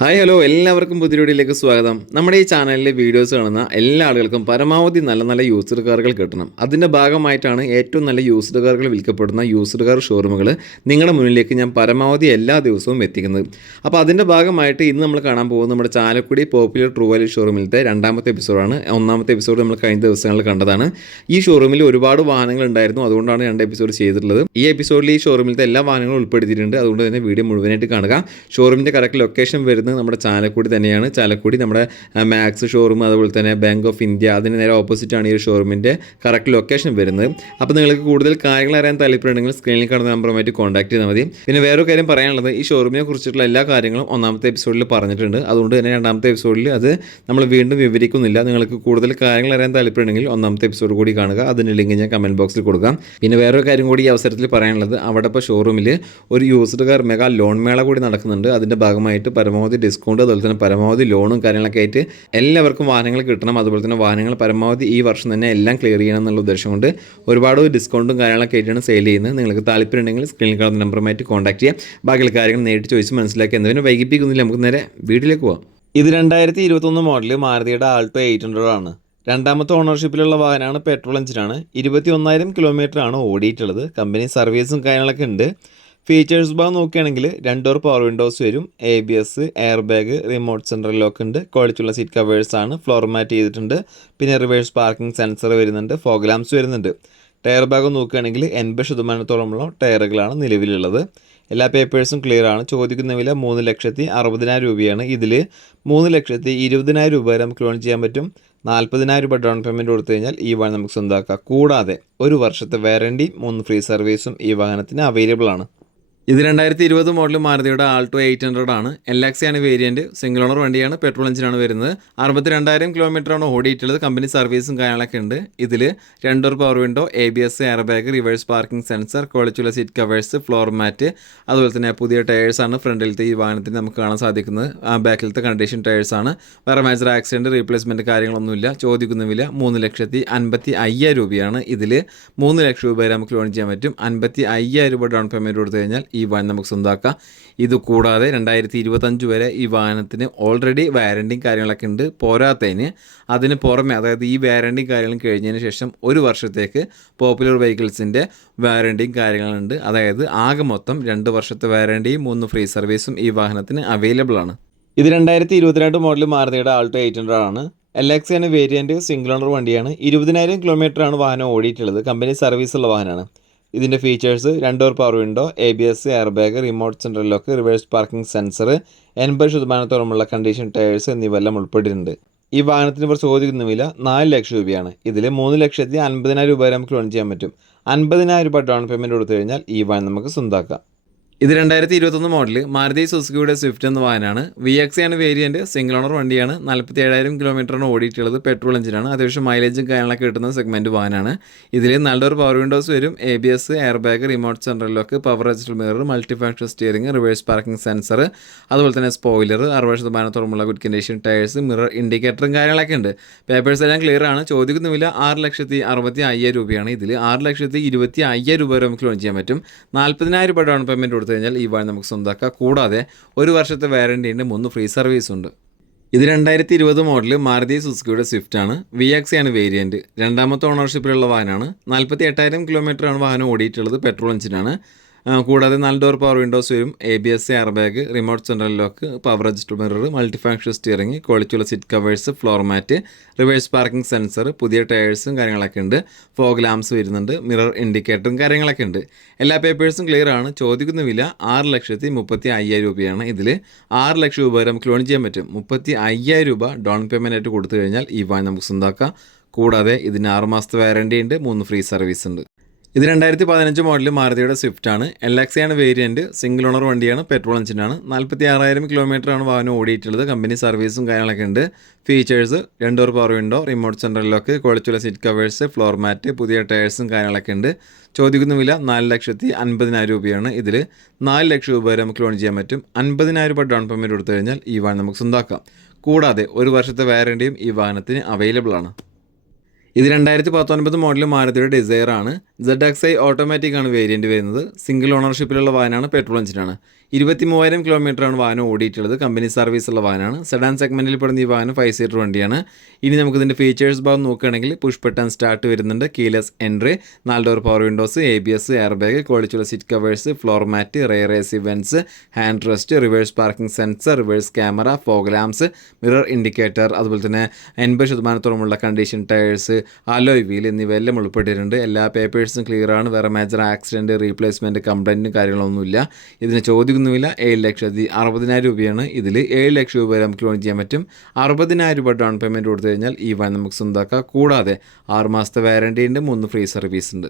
Hi hello. എല്ലാവർക്കും പുതിയ വീഡിയോയിലേക്ക് സ്വാഗതം. നമ്മുടെ ഈ ചാനലിലെ വീഡിയോസ് കാണുന്ന എല്ലാ ആളുകൾക്കും പരമാവധി നല്ല നല്ല യൂസ്ഡ് കാറുകൾ കിട്ടണം. അതിന്റെ ഭാഗമായിട്ടാണ് ഏറ്റവും നല്ല യൂസ്ഡ് കാറുകൾ വിൽക്കപ്പെടുന്ന യൂസ്ഡ് കാർ ഷോറൂമുകൾ നിങ്ങളുടെ മുന്നിലേക്ക് ഞാൻ പരമാവധി എല്ലാ ദിവസവും എത്തിക്കുന്നത്. അപ്പോൾ അതിന്റെ ഭാഗമായിട്ട് ഇന്ന് നമ്മൾ കാണാൻ പോകുന്നത് നമ്മുടെ ചാലക്കുടി പോപ്പുലർ ട്രൂ വാലി ഷോറൂമിലത്തെ രണ്ടാമത്തെ എപ്പിസോഡാണ് ഒന്നാമത്തെ എപ്പിസോഡ് നമ്മൾ കഴിഞ്ഞ ദിവസങ്ങളിൽ കണ്ടതാണ്. ഈ ഷോറൂമിൽ ഒരുപാട് വാഹനങ്ങൾ ഉണ്ടായിരുന്നു. അതുകൊണ്ടാണ് രണ്ട് എപ്പിസോഡ് ചെയ്തിട്ടുള്ളത്. ഈ എപ്പിസോഡിൽ ഈ ഷോറൂമിലത്തെ എല്ലാ വാഹനങ്ങളും ഉൾപ്പെടുത്തിയിട്ടുണ്ട്. അതുകൊണ്ട് തന്നെ വീഡിയോ മുഴുവനായിട്ട് കാണുക. ഷോറൂമിന്റെ കറക്റ്റ് ലൊക്കേഷൻ വരുന്നത് നമ്മുടെ ചാലക്കുടി തന്നെയാണ്. ചാലക്കുടി നമ്മുടെ മാക്സ് ഷോറൂം അതുപോലെ തന്നെ ബാങ്ക് ഓഫ് ഇന്ത്യ അതിന് നേരെ ഓപ്പോസിറ്റാണ് ഈ ഒരു ഷോറൂമിന്റെ കറക്റ്റ് ലൊക്കേഷൻ വരുന്നത്. അപ്പോൾ നിങ്ങൾക്ക് കൂടുതൽ കാര്യങ്ങൾ അറിയാൻ താല്പര്യമുണ്ടെങ്കിൽ സ്ക്രീനിൽ കാണുന്ന നമ്പറുമായിട്ട് കോൺടാക്ട് ചെയ്താൽ മതി. പിന്നെ വേറൊരു കാര്യം പറയാനുള്ളത് ഈ ഷോറൂമിനെ കുറിച്ചിട്ടുള്ള എല്ലാ കാര്യങ്ങളും ഒന്നാമത്തെ എപ്പിസോഡിൽ പറഞ്ഞിട്ടുണ്ട്. അതുകൊണ്ട് തന്നെ രണ്ടാമത്തെ എപ്പിസോഡിൽ അത് നമ്മൾ വീണ്ടും വിവരിക്കുന്നില്ല. നിങ്ങൾക്ക് കൂടുതൽ കാര്യങ്ങൾ അറിയാൻ താല്പര്യമുണ്ടെങ്കിൽ ഒന്നാമത്തെ എപ്പിസോഡ് കൂടി കാണുക. അതിന്റെ ലിങ്ക് ഞാൻ കമന്റ് ബോക്സിൽ കൊടുക്കാം. പിന്നെ വേറൊരു കാര്യം കൂടി ഈ അവസരത്തിൽ പറയാനുള്ളത് അവിടെ ഇപ്പോൾ ഷോറൂമിൽ ഒരു യൂസ്ഡ് കാർ മെഗാ ലോൺ മേള കൂടി നടക്കുന്നുണ്ട്. അതിന്റെ ഭാഗമായിട്ട് പരമാവധി ഡിസ്കൗണ്ട് അതുപോലെ തന്നെ പരമാവധി ലോണും കാര്യങ്ങളൊക്കെ ആയിട്ട് എല്ലാവർക്കും വാഹനങ്ങൾ കിട്ടണം. അതുപോലെ തന്നെ വാഹനങ്ങൾ പരമാവധി ഈ വർഷം തന്നെ എല്ലാം ക്ലിയർ ചെയ്യണം എന്നുള്ള ഉദ്ദേശം കൊണ്ട് ഒരുപാട് ഡിസ്കൗണ്ടും കാര്യങ്ങളൊക്കെ ആയിട്ടാണ് സെയിൽ ചെയ്യുന്നത്. നിങ്ങൾക്ക് താല്പര്യം ഉണ്ടെങ്കിൽ സ്ക്രീനിൽ കാണുന്ന നമ്പറുമായിട്ട് കോൺടാക്ട് ചെയ്യാം. ബാക്കിയുള്ള കാര്യങ്ങൾ നേരിട്ട് ചോദിച്ച് മനസ്സിലാക്കി. എന്നതിന് വൈകിപ്പിക്കുന്നില്ല? നമുക്ക് നേരെ വീട്ടിലേക്ക് പോവാം. ഇത് രണ്ടായിരത്തി ഇരുപത്തൊന്ന് മോഡൽ മാരുതിയുടെ ആൾട്ടോ എയ്റ്റ് ഹൺഡ്രഡ് ആണ്. രണ്ടാമത്തെ ഓണർഷിപ്പിലുള്ള വാഹനമാണ് പെട്രോൾ എഞ്ചിനാണ് ഇരുപത്തി ഒന്നായിരം കിലോമീറ്റർ ആണ് ഓടിയിട്ടുള്ളത്. കമ്പനി സർവീസും കാര്യങ്ങളൊക്കെ ഉണ്ട്. ഫീച്ചേഴ്സ് ഭാഗം നോക്കുകയാണെങ്കിൽ രണ്ട് ഡോർ പവർ വിൻഡോസ് വരും A B S air bag remote central lock ഉണ്ട് ക്വാളിറ്റിയുള്ള സീറ്റ് കവേഴ്സ് ആണ്. ഫ്ലോർ മാറ്റ് ചെയ്തിട്ടുണ്ട്. പിന്നെ റിവേഴ്സ് പാർക്കിംഗ് സെൻസർ വരുന്നുണ്ട്. ഫോഗ് വരുന്നുണ്ട്. ടയർ ഭാഗം നോക്കുകയാണെങ്കിൽ എൺപത് ശതമാനത്തോളമുള്ള ടയറുകളാണ് നിലവിലുള്ളത്. എല്ലാ പേപ്പേഴ്സും ക്ലിയർ ആണ്. ചോദിക്കുന്ന വില മൂന്ന് ലക്ഷത്തി അറുപതിനായിരം രൂപയാണ്. ഇതിൽ മൂന്ന് ലക്ഷത്തി ഇരുപതിനായിരം രൂപ വരെ നമുക്ക് ലോൺ ചെയ്യാൻ പറ്റും. നാൽപ്പതിനായിരം രൂപ ഡൗൺ പേയ്മെന്റ് കൊടുത്തു കഴിഞ്ഞാൽ ഈ വാഹനം നമുക്ക് സ്വന്തമാക്കാം കൂടാതെ ഒരു വർഷത്തെ വാറണ്ടി മൂന്ന് ഫ്രീ സർവീസും ഈ വാഹനത്തിന് അവൈലബിൾ ആണ്. ഇത് രണ്ടായിരത്തി ഇരുപത് മോഡൽ മാരുതിയുടെ ആൾട്ടോ എയ്റ്റ് ഹൺഡ്രഡ് ആണ്. എൽ എക്സ് ആണ് വേരിയന്റ് സിംഗിൾ ഓണർ വണ്ടിയാണ് പെട്രോൾ എഞ്ചിനാണ് വരുന്നത്. അറുപത്തി രണ്ടായിരം കിലോമീറ്റർ ആണ് ഓടിയിട്ടുള്ളത് കമ്പനി സർവീസും കാര്യങ്ങളൊക്കെ ഉണ്ട്. ഇതിൽ രണ്ടോർ power window A B S air bag reverse parking sensor ക്വാളിറ്റിയുള്ള സീറ്റ് കവേഴ്സ് ഫ്ലോർ മാറ്റ് അതുപോലെ തന്നെ പുതിയ ടയേഴ്സാണ് ഫ്രണ്ടിലത്തെ ഈ വാഹനത്തിന് നമുക്ക് കാണാൻ സാധിക്കുന്നത്. ആ ബാക്കിലത്തെ കണ്ടീഷൻ ടയേഴ്സാണ് വേറെ മേജർ ആക്സിഡന്റ് റീപ്ലേസ്മെന്റ് കാര്യങ്ങളൊന്നുമില്ല ചോദിക്കുന്ന വില മൂന്ന് ലക്ഷത്തി അൻപത്തി അയ്യായിരം രൂപയാണ് ഇതിൽ മൂന്ന് ലക്ഷം രൂപ വരെ നമുക്ക് ലോൺ ചെയ്യാൻ പറ്റും. അൻപത്തി അയ്യായിരം രൂപ ഡൗൺ പേയ്മെന്റ് കൊടുത്തു കഴിഞ്ഞാൽ ഈ വാഹനം നമുക്ക് സ്വന്തമാക്കാം ഇത് കൂടാതെ രണ്ടായിരത്തി ഇരുപത്തഞ്ച് വരെ ഈ വാഹനത്തിന് ഓൾറെഡി വാരണ്ടിയും കാര്യങ്ങളൊക്കെ ഉണ്ട്. പോരാത്തതിന് അതിന് പുറമെ അതായത് ഈ വാരണ്ടിയും കാര്യങ്ങളും കഴിഞ്ഞതിന് ശേഷം ഒരു വർഷത്തേക്ക് പോപ്പുലർ വെഹിക്കിൾസിന്റെ വാരണ്ടിയും കാര്യങ്ങളുണ്ട്. അതായത് ആകെ മൊത്തം രണ്ട് വർഷത്തെ വാരണ്ടിയും മൂന്ന് ഫ്രീ സർവീസും ഈ വാഹനത്തിന് അവൈലബിൾ ആണ്. ഇത് രണ്ടായിരത്തി ഇരുപത്തിരണ്ട് മോഡൽ മാരുതിയുടെ ആൾട്ടോ എയ്റ്റ് ഹൺഡ്രഡ് ആണ്. എൽ എക്സ് ആണ് വേരിയന്റ് സിംഗിൾ ഓണർ വണ്ടിയാണ്. ഇരുപതിനായിരം കിലോമീറ്ററാണ് വാഹനം ഓടിയിട്ടുള്ളത്. കമ്പനി സർവീസുള്ള വാഹനമാണ്. ഇതിന്റെ ഫീച്ചേഴ്സ് രണ്ട് door power window A B S air bag remote central lock reverse parking sensor എൺപത് ശതമാനത്തോളമുള്ള കണ്ടീഷൻ ടയേഴ്സ് എന്നിവയെല്ലാം ഉൾപ്പെട്ടിട്ടുണ്ട്. ഈ വാഹനത്തിന് ഇവർ ചോദിക്കുന്ന വില നാല് ലക്ഷം രൂപയാണ്. ഇതിൽ മൂന്ന് ലക്ഷത്തി അൻപതിനായിരം രൂപ വരെ നമുക്ക് ലോൺ ചെയ്യാൻ പറ്റും. അൻപതിനായിരം രൂപ ഡൗൺ പേയ്മെന്റ് കൊടുത്തു കഴിഞ്ഞാൽ ഈ വാഹനം നമുക്ക് സ്വന്തമാക്കാം ഇത് രണ്ടായിരത്തി ഇരുപത്തൊന്ന് മോഡൽ മാരുതി സുസുക്കിയുടെ സ്വിഫ്റ്റ് എന്ന വാഹനമാണ്. വി എക്സ് ആണ് വേരിയന്റ് സിംഗിൾ ഓണർ വണ്ടിയാണ്. നാൽപ്പത്തി ഏഴായിരം കിലോമീറ്ററാണ് ഓടിയിട്ടുള്ളത്. പെട്രോൾ എഞ്ചിനാണ് അത്യാവശ്യം മൈലേജും കാര്യങ്ങളൊക്കെ കിട്ടുന്ന സെഗ്മെന്റ് വാഹനമാണ്. ഇതിൽ നല്ലൊരു പവർ വിൻഡോസ് വരും. A B S air bag remote central lock power adjust mirror multi factor steering reverse parking sensor അതുപോലെ തന്നെ സ്പോയിലർ അറുപത് ശതമാനത്തോളമുള്ള ഗുഡ് കണ്ടീഷൻ ടയേഴ്സ് മിറർ ഇൻഡിക്കേറ്ററും കാര്യങ്ങളൊക്കെ ഉണ്ട്. പേപ്പേഴ്സ് എല്ലാം ക്ലിയർ ആണ്. ചോദിക്കുന്ന വില ആറ് ലക്ഷത്തി അറുപത്തി അയ്യായിരം രൂപയാണ് ഇതിൽ ആറ് ലക്ഷത്തി ഇരുപത്തി അയ്യായിരം രൂപ വരെ നമുക്ക് ലോൺ ചെയ്യാൻ പറ്റും. നാൽപ്പതിനായിരം രൂപ ഡൗൺ പേയ്മെന്റ് കൊടുത്തു കഴിഞ്ഞാൽ ഈ വാഴ നമുക്ക് സ്വന്തമാക്കാം കൂടാതെ ഒരു വർഷത്തെ വാറണ്ടി ഉണ്ട് മൂന്ന് ഫ്രീ സർവീസ് ഉണ്ട്. ഇത് രണ്ടായിരത്തി ഇരുപത് മോഡൽ മാരുതി സുസുക്കിയുടെ സ്വിഫ്റ്റ് ആണ്. വി എക്സി ആണ് വേരിയന്റ് രണ്ടാമത്തെ ഓണർഷിപ്പിലുള്ള വാഹനമാണ് നാൽപ്പത്തി എട്ടായിരം കിലോമീറ്ററാണ് വാഹനം ഓടിയിട്ടുള്ളത് പെട്രോൾ എഞ്ചിനാണ് കൂടാതെ നാല് ഡോർ പവർ വിൻഡോസ് വരും A B S air bag remote central lock power adjust mirror multifunction steering ക്വാളിറ്റിയുള്ള seat covers floor mat reverse parking sensor പുതിയ ടയേഴ്സും കാര്യങ്ങളൊക്കെ ഉണ്ട്. ഫോഗ് ലാംസ് വരുന്നുണ്ട് മിറർ ഇൻഡിക്കേറ്ററും കാര്യങ്ങളൊക്കെ ഉണ്ട്. എല്ലാ പേപ്പേഴ്സും ക്ലിയർ ആണ്. ചോദിക്കുന്ന വില ആറ് ലക്ഷത്തി മുപ്പത്തി അയ്യായിരം രൂപയാണ്. ഇതിൽ ആറ് ലക്ഷം രൂപ വരെ നമുക്ക് ലോൺ ചെയ്യാൻ പറ്റും. മുപ്പത്തി അയ്യായിരം രൂപ ഡൗൺ പേയ്മെന്റ് ആയിട്ട് കൊടുത്തു കഴിഞ്ഞാൽ ഈ വാൻ നമുക്ക് സ്വന്തമാക്കാം കൂടാതെ ഇതിന് ആറ് മാസത്തെ വാറണ്ടി ഉണ്ട് മൂന്ന് ഫ്രീ സർവീസ് ഉണ്ട്. ഇത് രണ്ടായിരത്തി പതിനഞ്ച് മോഡൽ മാരുതിയുടെ സ്വിഫ്റ്റ് ആണ്. എൽ എക്സ് ആണ് വേരിയന്റ് സിംഗിൾ ഓണർ വണ്ടിയാണ് പെട്രോൾ എഞ്ചിനാണ് നാൽപ്പത്തി ആറായിരം ആണ് വാഹനം ഓടിയിട്ടുള്ളത്. കമ്പനി സർവീസും കാര്യങ്ങളൊക്കെ ഉണ്ട്. Features രണ്ടോർ power window remote central lock ക്വാളിറ്റിയുള്ള സീറ്റ് കവേഴ്സ് ഫ്ലോർ മാറ്റ് പുതിയ ടയേഴ്സും കാര്യങ്ങളൊക്കെ ഉണ്ട്. ചോദിക്കുന്ന വില നാല് ലക്ഷത്തി അൻപതിനായിരം രൂപയാണ്. ഇതിൽ നാല് ലക്ഷം രൂപ വരെ നമുക്ക് ലോൺ ചെയ്യാൻ പറ്റും. അൻപതിനായിരം രൂപ ഡൗൺ പേയ്മെന്റ് കൊടുത്തു കഴിഞ്ഞാൽ ഈ വാഹനം നമുക്ക് സ്വന്തമാക്കാം കൂടാതെ ഒരു വർഷത്തെ വാറണ്ടിയും ഈ വാഹനത്തിന് അവൈലബിൾ ആണ്. ഇത് രണ്ടായിരത്തി പത്തൊൻപത് മോഡൽ മാരുതിയുടെ ഡിസയർ ആണ്. സെഡ് എക്സ് ഐ ഓട്ടോമാറ്റിക് ആണ് വേരിയന്റ് വരുന്നത്. സിംഗിൾ ഓണർഷിപ്പിലുള്ള വാഹനമാണ് പെട്രോൾ എഞ്ചിനാണ് ഇരുപത്തി മൂവായിരം കിലോമീറ്ററാണ് വാഹനം ഓടിയിട്ടുള്ളത്. കമ്പനി സർവീസുള്ള വാഹനമാണ്. സെഡാൻ സെഗ്മെന്റിൽ പെടുന്ന ഈ വാഹനം ഫൈവ് സീറ്റർ വണ്ടിയാണ്. ഇനി നമുക്കിതിന്റെ ഫീച്ചേഴ്സ് ഭാഗം നോക്കുകയാണെങ്കിൽ പുഷ് ബട്ടൺ സ്റ്റാർട്ട് വരുന്നുണ്ട്. കീലെസ് എൻട്രി നാല് door power windows A B S air bag ക്വാളിറ്റിയുള്ള seat covers floor mat rear A C vents hand rest reverse parking sensor reverse camera fog mirror indicator അതുപോലെ തന്നെ എൺപത് ശതമാനത്തോളമുള്ള condition tyres alloy wheel എന്നിവയെല്ലാം ഉൾപ്പെട്ടിട്ടുണ്ട്. എല്ലാ പേപ്പേഴ്സും clear ആണ്. വേറെ മേജർ ആക്സിഡന്റ് റീപ്ലേസ്മെന്റ് കംപ്ലൈന്റും കാര്യങ്ങളൊന്നുമില്ല. ഇതിന് ചോദിക്കുന്നുമില്ല ഏഴ് ലക്ഷത്തി അറുപതിനായിരം രൂപയാണ്. ഇതിൽ ഏഴ് ലക്ഷം രൂപ വരെ നമുക്ക് ലോൺ ചെയ്യാൻ പറ്റും. അറുപതിനായിരം രൂപ ഡൗൺ പേയ്മെന്റ് കൊടുത്തു കഴിഞ്ഞാൽ ഈ വൺ നമുക്ക് സ്വന്തമാക്കാം. കൂടാതെ ആറ് മാസത്തെ വാറണ്ടി ഉണ്ട് മൂന്ന് ഫ്രീ സർവീസ് ഉണ്ട്.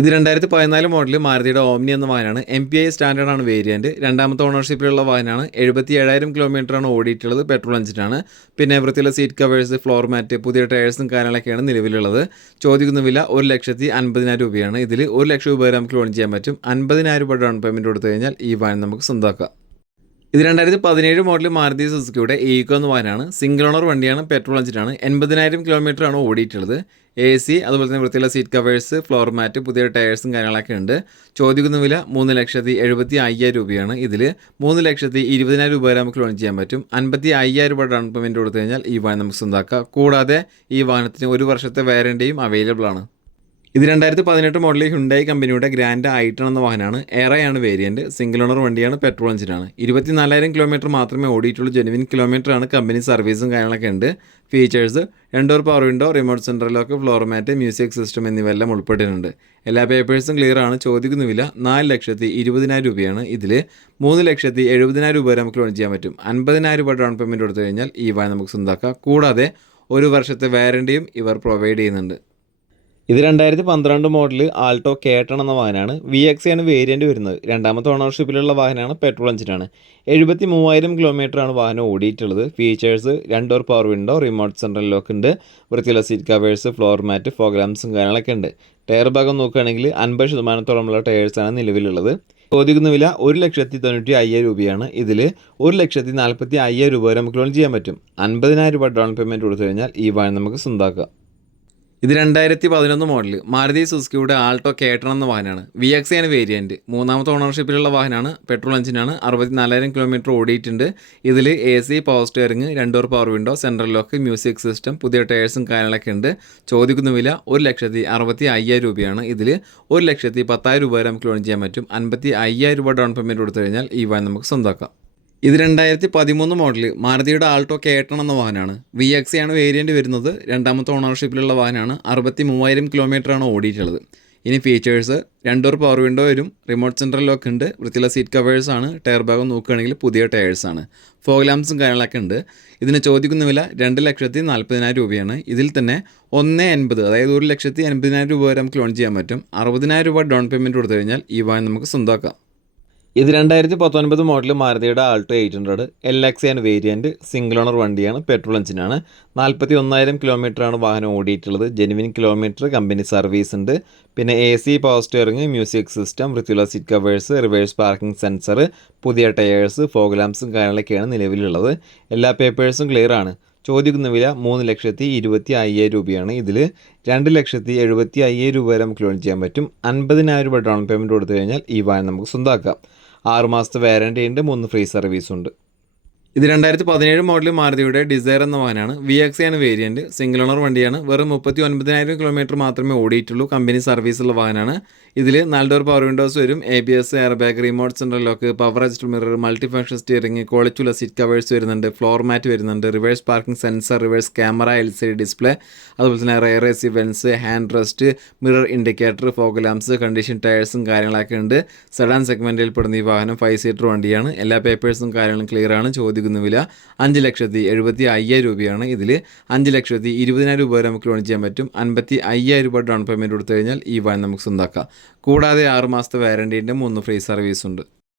ഇത് രണ്ടായിരത്തി പതിനാല് മോഡൽ മാരുതിയുടെ ഓംനി എന്ന വാഹനമാണ്. എം പി ഐ സ്റ്റാൻഡേർഡ് ആണ് വേരിയന്റ് രണ്ടാമത്തെ ഓണർഷിപ്പിലുള്ള വാഹനമാണ്. എഴുപത്തി ഏഴായിരം കിലോമീറ്ററാണ് ഓടിയിട്ടുള്ളത് പെട്രോൾ എഞ്ചിനാണ് പിന്നെ വൃത്തിയുള്ള സീറ്റ് കവേഴ്സ് ഫ്ലോർ മാറ്റ് പുതിയ ടയേഴ്സും കാര്യങ്ങളൊക്കെയാണ് നിലവിലുള്ളത്. ചോദിക്കുന്ന വില ഒരു ലക്ഷത്തി അൻപതിനായിരം രൂപയാണ്. ഇതിൽ ഒരു ലക്ഷം രൂപ വരെ നമുക്ക് ലോൺ ചെയ്യാൻ പറ്റും. അൻപതിനായിരം രൂപ ഡൗൺ പേയ്മെന്റ് കൊടുത്തു കഴിഞ്ഞാൽ ഈ വാഹനം നമുക്ക് സ്വന്തമാക്കാം. ഇത് രണ്ടായിരത്തി പതിനേഴ് മോഡൽ മാരുതി സുസുക്കിയുടെ ഈക്കോ എന്ന് വാഹനമാണ്. സിംഗിൾ ഓണർ വണ്ടിയാണ് പെട്രോൾ എഞ്ചിനാണ് എൺപതിനായിരം കിലോമീറ്റർ ആണ് ഓടിയിട്ടുള്ളത്. എ സി അതുപോലെ തന്നെ വൃത്തിയുള്ള സീറ്റ് കവേഴ്സ് ഫ്ലോർ മാറ്റ് പുതിയ ടയേഴ്സും കാര്യങ്ങളൊക്കെ ഉണ്ട്. ചോദിക്കുന്ന വില മൂന്ന് ലക്ഷത്തി എഴുപത്തി അയ്യായിരം രൂപയാണ്. ഇതിൽ മൂന്ന് ലക്ഷത്തി ഇരുപതിനായിരം രൂപ വരെ നമുക്ക് ലോൺ ചെയ്യാൻ പറ്റും. അൻപത്തി അയ്യായിരം രൂപ ഡൗൺ പേയ്മെന്റ് കൊടുത്തു കഴിഞ്ഞാൽ ഈ വാഹനം നമുക്ക് സ്വന്തമാക്കാം കൂടാതെ ഈ വാഹനത്തിന് ഒരു വർഷത്തെ വാറണ്ടിയും അവൈലബിൾ ആണ്. ഇത് രണ്ടായിരത്തി പതിനെട്ട് മോഡലിൽ ഹുണ്ടായി കമ്പനിയുടെ ഗ്രാൻഡ് ഐട്ടൺ എന്ന വാഹനമാണ്. എറയാണ് വേരിയന്റ് സിംഗിൾ ഓണർ വണ്ടിയാണ് പെട്രോൾ എഞ്ചിനാണ് ഇരുപത്തിനാലായിരം കിലോമീറ്റർ മാത്രമേ ഓടിയിട്ടുള്ളൂ ജെനുവിൻ ആണ്. കമ്പനി സർവീസും കാര്യങ്ങളൊക്കെ ഉണ്ട്. Features രണ്ടോർ power window remote central lock floor mat music system എന്നിവയെല്ലാം ഉൾപ്പെട്ടിട്ടുണ്ട്. എല്ലാ പേപ്പേഴ്സും ക്ലിയർ ആണ് ചോദിക്കുന്നുമില്ല. നാല് ലക്ഷത്തി ഇരുപതിനായിരം രൂപയാണ് ഇതിൽ മൂന്ന് ലക്ഷത്തി എഴുപതിനായിരം രൂപ വരെ നമുക്ക് ലോൺ ചെയ്യാൻ പറ്റും. അൻപതിനായിരം രൂപ ഡൗൺ പേയ്മെന്റ് കൊടുത്തു കഴിഞ്ഞാൽ ഈ വാഹനം നമുക്ക് സ്വന്തമാക്കാം കൂടാതെ ഒരു വർഷത്തെ വാരണ്ടിയും ഇവർ പ്രൊവൈഡ് ചെയ്യുന്നുണ്ട്. ഇത് രണ്ടായിരത്തി പന്ത്രണ്ട് മോഡൽ ആൾട്ടോ കേട്ടൺ എന്ന വാഹനമാണ് വി എക്സ് ആണ് വേരിയന്റ് വരുന്നത്. രണ്ടാമത്തെ ഓണർഷിപ്പിലുള്ള വാഹനമാണ് പെട്രോൾ എഞ്ചിനാണ് എഴുപത്തി മൂവായിരം ആണ് വാഹനം ഓടിയിട്ടുള്ളത്. Features രണ്ടോർ power window remote central lock ഉണ്ട്. വൃത്തിയുള്ള സീറ്റ് കവേഴ്സ് ഫ്ലോർ മാറ്റ് ഫോഗ്രാംസും കാര്യങ്ങളൊക്കെ ഉണ്ട്. ടയർ ഭാഗം നോക്കുകയാണെങ്കിൽ അൻപത് ശതമാനത്തോളമുള്ള ടയേഴ്സാണ് നിലവിലുള്ളത്. ചോദിക്കുന്ന വില ഒരു ലക്ഷത്തി തൊണ്ണൂറ്റി അയ്യായിരം രൂപയാണ്. ഇതിൽ ഒരു ലക്ഷത്തി നാൽപ്പത്തി അയ്യായിരം രൂപ വരെ നമുക്ക് ലോൺ ചെയ്യാൻ പറ്റും. അൻപതിനായിരം രൂപ ഡൗൺ പേയ്മെന്റ് കൊടുത്തു കഴിഞ്ഞാൽ ഈ വാഹനം നമുക്ക് സ്വന്തമാക്കാം ഇത് രണ്ടായിരത്തി പതിനൊന്ന് മോഡൽ മാരുതി സുസുക്കിയുടെ ആൾട്ടോ കേട്ടൺ എന്ന വാഹനമാണ്. വി എക്സ് ആണ് വേരിയന്റ് മൂന്നാമത്തെ ഓണർഷിപ്പിലുള്ള വാഹനമാണ്. പെട്രോൾ എഞ്ചിനാണ് അറുപത്തിനാലായിരം കിലോമീറ്റർ ഓടിയിട്ടുണ്ട്. ഇതിൽ A C power steering രണ്ടോർ power window central lock music system പുതിയ ടയേഴ്സും കാര്യങ്ങളൊക്കെ ഉണ്ട്. ചോദിക്കുന്ന വില ഒരു ലക്ഷത്തി അറുപത്തി അയ്യായിരം രൂപയാണ്. ഇതിൽ ഒരു ലക്ഷത്തി പത്തായിരം രൂപ വരെ നമുക്ക് ലോൺ ചെയ്യാൻ പറ്റും. അൻപത്തി അയ്യായിരം രൂപ ഡൗൺ പേയ്മെന്റ് കൊടുത്തു കഴിഞ്ഞാൽ ഈ വാഹനം നമുക്ക് സ്വന്തമാക്കാം ഇത് രണ്ടായിരത്തി പതിമൂന്ന് മോഡൽ മാരുതിയുടെ ആൾട്ടോ കേട്ടൺ എന്ന വാഹനമാണ്. വി എക്സ് ആണ് വേരിയന്റ് വരുന്നത്. രണ്ടാമത്തെ ഓണർഷിപ്പിലുള്ള വാഹനമാണ്. അറുപത്തി മൂവായിരം കിലോമീറ്ററാണ് ഓടിയിട്ടുള്ളത്. ഇനി ഫീച്ചേഴ്സ് രണ്ടോർ പവർ വിൻഡോ വരും റിമോട്ട് സെൻട്രൽ ലോക്ക് ഉണ്ട് വൃത്തിയുള്ള സീറ്റ് കവേഴ്സ് ആണ് ടയർ ഭാഗം നോക്കുകയാണെങ്കിൽ പുതിയ ടയേഴ്സ് ആണ്. ഫോഗ് ലാംസും കാര്യങ്ങളൊക്കെ ഉണ്ട്. ഇതിന് ചോദിക്കുന്ന വില രണ്ട് ലക്ഷത്തി നാൽപ്പതിനായിരം രൂപയാണ്. ഇതിൽ തന്നെ ഒന്ന് എൺപത് അതായത് ഒരു ലക്ഷത്തി എൺപതിനായിരം രൂപ വരെ നമുക്ക് ലോൺ ചെയ്യാൻ പറ്റും. അറുപതിനായിരം രൂപ ഡൗൺ പേയ്മെന്റ് കൊടുത്തു കഴിഞ്ഞാൽ ഈ വാഹനം നമുക്ക് സ്വന്തമാക്കാം. ഇത് രണ്ടായിരത്തി പത്തൊൻപത് model മാരുതിയുടെ Alto eight hundred L X ആണ് വേരിയന്റ് സിംഗിൾ ഓണർ വണ്ടിയാണ് പെട്രോൾ എഞ്ചിനാണ് നാൽപ്പത്തി ഒന്നായിരം കിലോമീറ്ററാണ് വാഹനം ഓടിയിട്ടുള്ളത്. ജെനുവിൻ കിലോമീറ്റർ കമ്പനി സർവീസ് ഉണ്ട്. പിന്നെ A C power steering music system വൃത്തിയുള്ള seat covers reverse parking sensor പുതിയ ടയേഴ്സ് ഫോഗ്ലാംസും കാര്യങ്ങളൊക്കെയാണ് നിലവിലുള്ളത്. എല്ലാ പേപ്പേഴ്സും ക്ലിയർ ആണ്. ചോദിക്കുന്ന വില മൂന്ന് ലക്ഷത്തി ഇരുപത്തി അയ്യായിരം രൂപയാണ്. ഇതിൽ രണ്ട് ലക്ഷത്തി എഴുപത്തി അയ്യായിരം രൂപ വരെ നമുക്ക് ലോൺ ചെയ്യാൻ പറ്റും. അൻപതിനായിരം രൂപ ഡൗൺ പേയ്മെന്റ് കൊടുത്തു കഴിഞ്ഞാൽ ഈ വാഹനം നമുക്ക് സ്വന്തമാക്കാം ആറ് വാറന്റി ഉണ്ട് മൂന്ന് ഫ്രീ സർവീസ് ഉണ്ട്. ഇത് രണ്ടായിരത്തി പതിനേഴ് മോഡൽ മാരുതിയുടെ ഡിസയർ എന്ന വാഹനമാണ്. വി എക്സ് ആണ് വേരിയന്റ് സിംഗിൾ ഓണർ വണ്ടിയാണ്. വെറും മുപ്പത്തി ഒൻപതിനായിരം കിലോമീറ്റർ മാത്രമേ ഓടിയിട്ടുള്ളൂ. കമ്പനി സർവീസുള്ള വാഹനമാണ്. ഇതിൽ നാല് ഡോർ പവർ വിൻഡോസ് വരും. A B S air bag remote central lock power adjust mirror multi function steering ക്വാളിറ്റിയുള്ള സീറ്റ് കവേഴ്സ് വരുന്നുണ്ട്. ഫ്ലോർ മാറ്റ് വരുന്നുണ്ട്. Reverse parking sensor reverse camera L C display അതുപോലെ തന്നെ rear AC vents hand rest mirror indicator fog lamps condition ടയേഴ്സും കാര്യങ്ങളൊക്കെ ഉണ്ട്. Sedan സെഗ്മെന്റിൽ പെടുന്ന ഈ വാഹനം ഫൈവ് സീറ്റർ വണ്ടിയാണ്. എല്ലാ പേപ്പേഴ്സും കാര്യങ്ങളും ക്ലിയർ ആണ്. ചോദിക്കുന്ന വില അഞ്ച് ലക്ഷത്തി എഴുപത്തി അയ്യായിരം രൂപയാണ്. ഇതിൽ അഞ്ച് ലക്ഷത്തി ഇരുപതിനായിരം രൂപ വരെ നമുക്ക് ലോൺ ചെയ്യാൻ പറ്റും. അൻപത്തി അയ്യായിരം രൂപ ഡൗൺ പേയ്മെന്റ് കൊടുത്തു കഴിഞ്ഞാൽ ഈ വാൻ നമുക്ക് സ്വന്തമാക്കാം കൂടാതെ ആറ് മാസത്തെ വാരണ്ടീന്റെ മൂന്ന് ഫ്രീ സർവീസ് ഉണ്ട്.